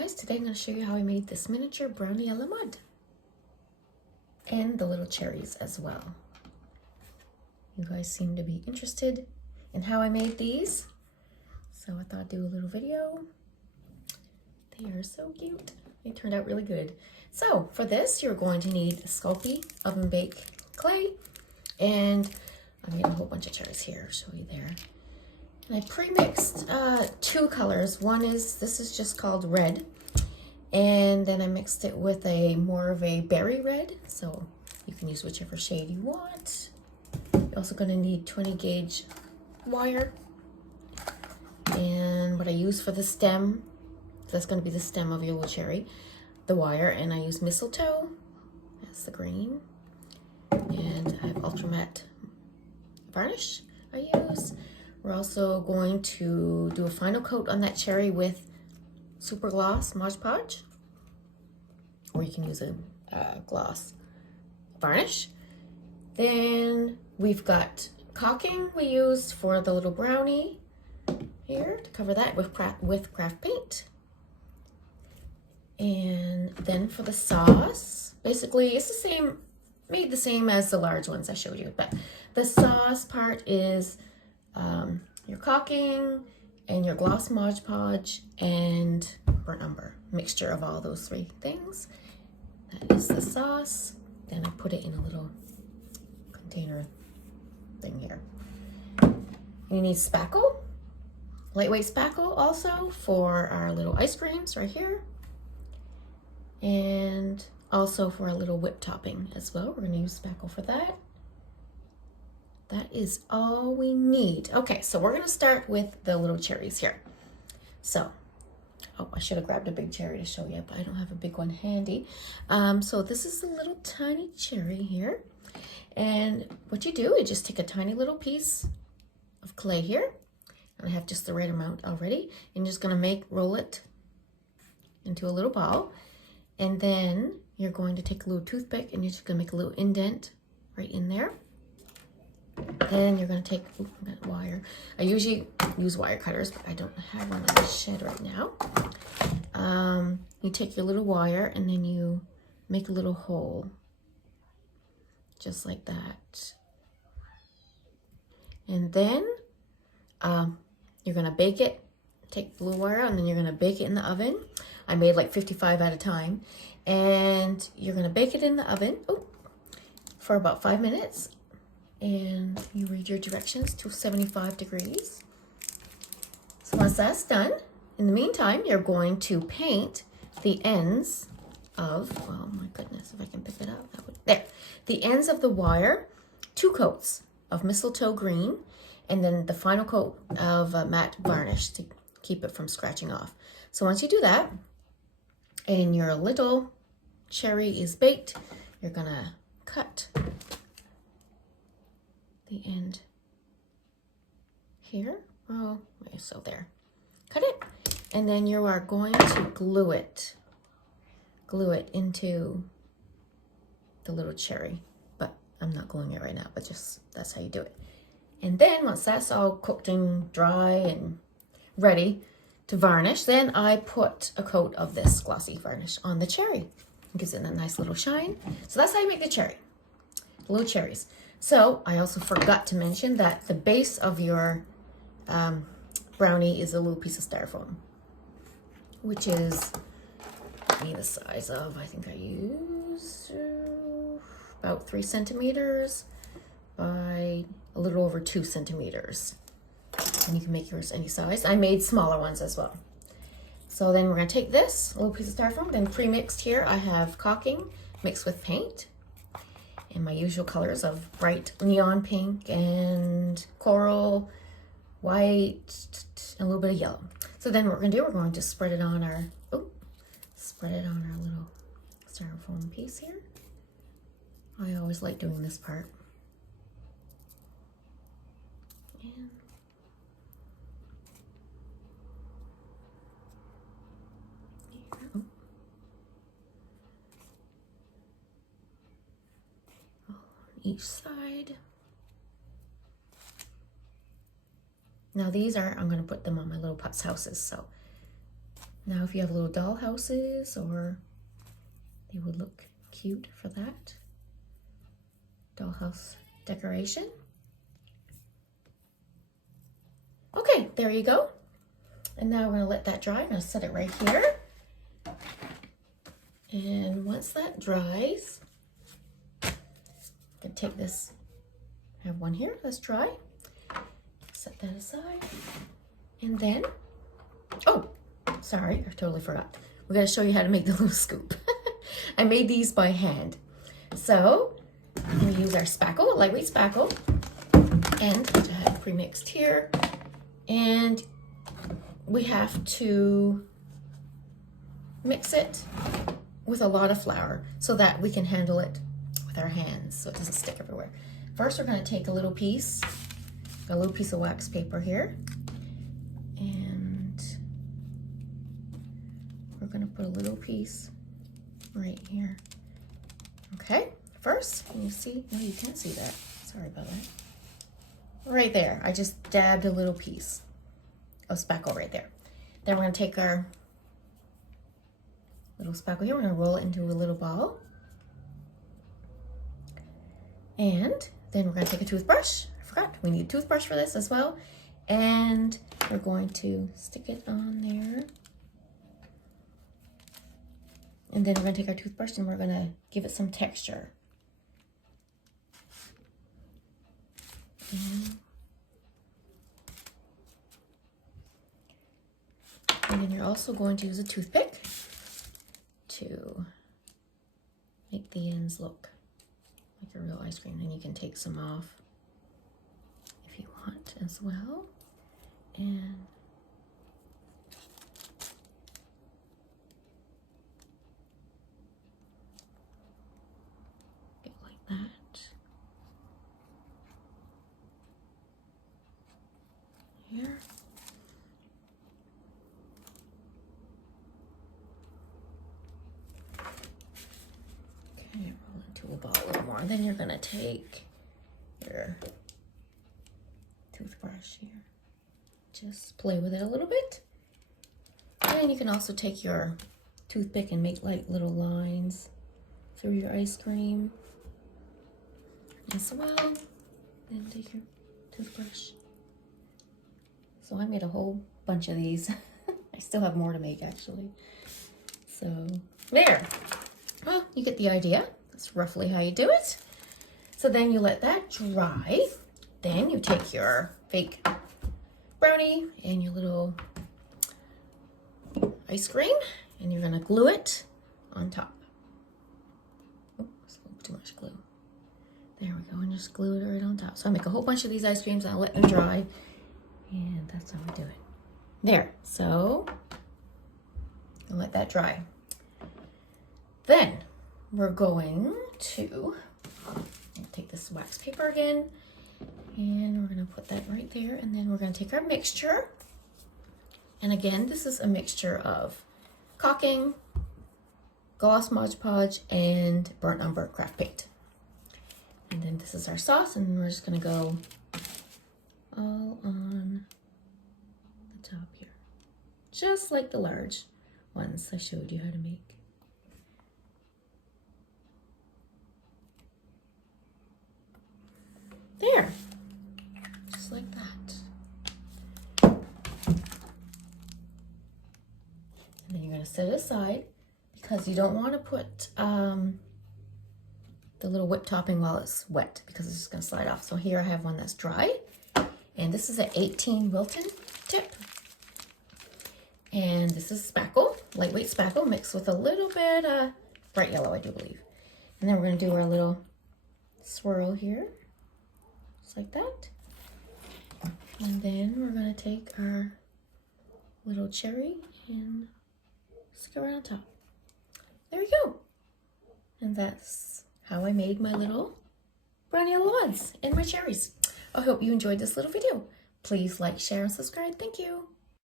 guys, today I'm going to show you how I made this miniature brownie a la mode. And the little cherries as well. You guys seem to be interested in how I made these. So I thought I'd do a little video. They are so cute. They turned out really good. So for this, you're going to need Sculpey oven bake clay. And I made a whole bunch of cherries here. I'll show you there. And I pre-mixed two colors. One is, this is just called red. And then I mixed it with a more of a berry red. So you can use whichever shade you want. You're also gonna need 20 gauge wire. And what I use for the stem, that's gonna be the stem of your little cherry, the wire, and I use mistletoe, that's the green. And I have ultra matte varnish I use. We're also going to do a final coat on that cherry with super gloss Mod Podge, or you can use a gloss varnish. Then we've got caulking we used for the little brownie here to cover that with craft paint. And then for the sauce, basically it's the same, made the same as the large ones I showed you, but the sauce part is your caulking and your gloss Mod Podge and burnt umber, mixture of all those three things. That is the sauce. Then I put it in a little container thing here. You need spackle, lightweight spackle also for our little ice creams right here. And also for a little whipped topping as well. We're gonna use spackle for that. That is all we need. Okay, so we're gonna start with the little cherries here. So, oh, I should have grabbed a big cherry to show you, but I don't have a big one handy. So this is a little tiny cherry here. And what you do is just take a tiny little piece of clay here. And I have just the right amount already. And just gonna roll it into a little ball. And then you're going to take a little toothpick and you're just gonna make a little indent right in there. Then you're going to take, ooh, I got wire. I usually use wire cutters, but I don't have one in the shed right now. You take your little wire and then you make a little hole. Just like that. And then you're going to bake it. Take the little wire and then you're going to bake it in the oven. I made like 55 at a time. And you're going to bake it in the oven for about 5 minutes. And you read your directions to 75 degrees. So once that's done, in the meantime, you're going to paint the ends of, oh my goodness, if I can pick it up, there. The ends of the wire, 2 coats of mistletoe green, and then the final coat of matte varnish to keep it from scratching off. So once you do that, and your little cherry is baked, you're gonna cut the end here. Oh, so there. Cut it. And then you are going to glue it into the little cherry. But I'm not gluing it right now, but just that's how you do it. And then once that's all cooked and dry and ready to varnish, then I put a coat of this glossy varnish on the cherry. It gives it a nice little shine. So that's how you make the cherry, the little cherries. So I also forgot to mention that the base of your brownie is a little piece of styrofoam, which is the size of, I think I use about 3 centimeters by a little over 2 centimeters. And you can make yours any size. I made smaller ones as well. So then we're gonna take this little piece of styrofoam, then pre-mixed here I have caulking mixed with paint. And my usual colors of bright neon pink and coral, white, and a little bit of yellow. So then what we're gonna do, we're going to spread it on our, little styrofoam piece here. I always like doing this part. And each side. Now these are, I'm going to put them on my little putz houses. So Now if you have little doll houses, or they would look cute for that. Dollhouse decoration. Okay, there you go. And now we're gonna let that dry. I'm gonna set it right here. And once that dries, I'm gonna take this, I have one here, that's dry. Set that aside. And then, oh, sorry, I totally forgot. We're gonna show you how to make the little scoop. I made these by hand. So, we use our spackle, lightweight spackle, and which I have pre-mixed here. And we have to mix it with a lot of flour so that we can handle it with our hands so it doesn't stick everywhere. First, we're going to take a little piece of wax paper here, and we're going to put a little piece right here. Okay, first, can you see? No, you can't see that. Sorry about that. Right there, I just dabbed a little piece of spackle right there. Then we're going to take our little spackle here, we're going to roll it into a little ball. And then we're going to take a toothbrush. I forgot, we need a toothbrush for this as well. And we're going to stick it on there. And then we're going to take our toothbrush and we're going to give it some texture. And then you're also going to use a toothpick to make the ends look like a real ice cream. And you can take some off if you want as well. And get like that. Here. Okay, roll into a ball a little more. And then you're gonna take your toothbrush here. Just play with it a little bit. And you can also take your toothpick and make like little lines through your ice cream as well. Then take your toothbrush. So I made a whole bunch of these. I still have more to make actually. So there. Well, you get the idea. That's roughly how you do it. So then you let that dry. Then you take your fake brownie and your little ice cream and you're gonna glue it on top. Oh, that's a little too much glue. There we go, and just glue it right on top. So I make a whole bunch of these ice creams and I let them dry. And that's how we do it. There, so I'll let that dry. Then we're going to take this wax paper again, and we're gonna put that right there, and then we're gonna take our mixture. And again, this is a mixture of caulking, gloss Mod Podge, and burnt umber craft paint. And then this is our sauce, and we're just gonna go all on the top here, just like the large ones I showed you how to make. There, just like that. And then you're gonna set it aside because you don't want to put the little whipped topping while it's wet because it's just gonna slide off. So here I have one that's dry. And this is an 18 Wilton tip. And this is spackle, lightweight spackle mixed with a little bit bright yellow, I do believe. And then we're gonna do our little swirl here, just like that. And then we're gonna take our little cherry and stick it right on top. There we go. And that's how I made my little brownie rods and my cherries. I hope you enjoyed this little video. Please like, share, and subscribe. Thank you.